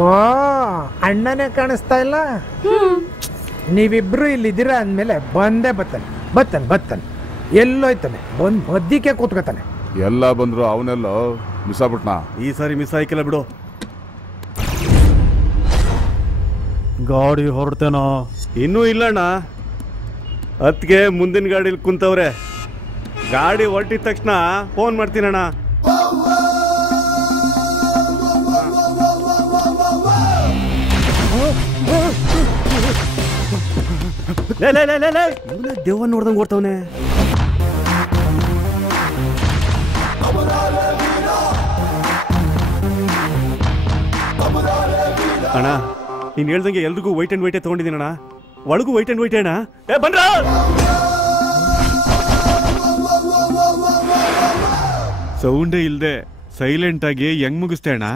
ಓ ಅಣ್ಣನೇ ಕಾಣಿಸ್ತಾ ಇಲ್ಲ. ನೀವಿಬ್ರು ಇಲ್ಲಿದ್ದೀರಾ ಅಂದಮೇಲೆ ಬಂದೇ ಬತ್ತಾನೆ ಎಲ್ಲೋಯ್ತಾನೆ ಬಂದು ಮದ್ದಿಕೆ ಕೂತ್ಕೋತಾನೆ. ಎಲ್ಲ ಬಂದ್ರು ಅವನೆಲ್ಲೋ ಮಿಸ್ ಆಗ್ಬಿಟ್ನಾ? ಈ ಸಾರಿ ಮಿಸ್ ಆಯ್ಕಿಲ್ಲ ಬಿಡು. ಗಾಡಿ ಹೊರಡ್ತೇನೋ? ಇನ್ನೂ ಇಲ್ಲಣ್ಣ, ಅದಕ್ಕೆ ಮುಂದಿನ ಗಾಡಿಲಿ ಕುಂತವ್ರೆ. ಗಾಡಿ ಹೊರಟಿದ ತಕ್ಷಣ ಫೋನ್ ಮಾಡ್ತೀನಣ್ಣ. ದೇವ ನೋಡ್ದಂಗೆ ಓಡ್ತವನೆ. ಅಣ್ಣ ನೀನ್ ಹೇಳ್ದಂಗೆ ಎಲ್ರಿಗೂ ವೈಟ್ ಅಂಡ್ ವೈಟೇ ತಗೊಂಡಿದ್ದೀನಣ್ಣ. ಒಳಗೂ ವೈಟ್ ಅಂಡ್ ವೈಟ್ ಅಣ್ಣ. ಬಂದ್ರ ಸೌಂಡೇ ಇಲ್ದೆ ಸೈಲೆಂಟ್ ಆಗಿ ಹೆಂಗ್ ಮುಗಿಸ್ತೆ ಅಣ್ಣ?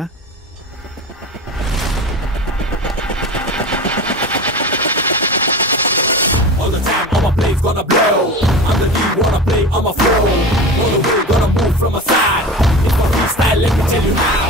Gonna blow. I'm the D, wanna play on my flow. All the way, gonna move from my side. It's my freestyle, let me tell you now.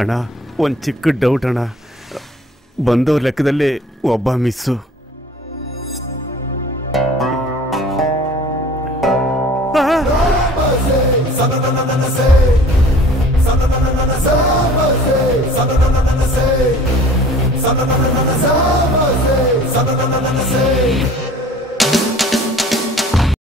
ಅಣ್ಣ ಒಂದು ಚಿಕ್ಕ ಡೌಟ್ ಅಣ್ಣ. ಬಂದವ್ರ ಲೆಕ್ಕದಲ್ಲಿ ಒಬ್ಬ ಮಿಸ್ಸು. Say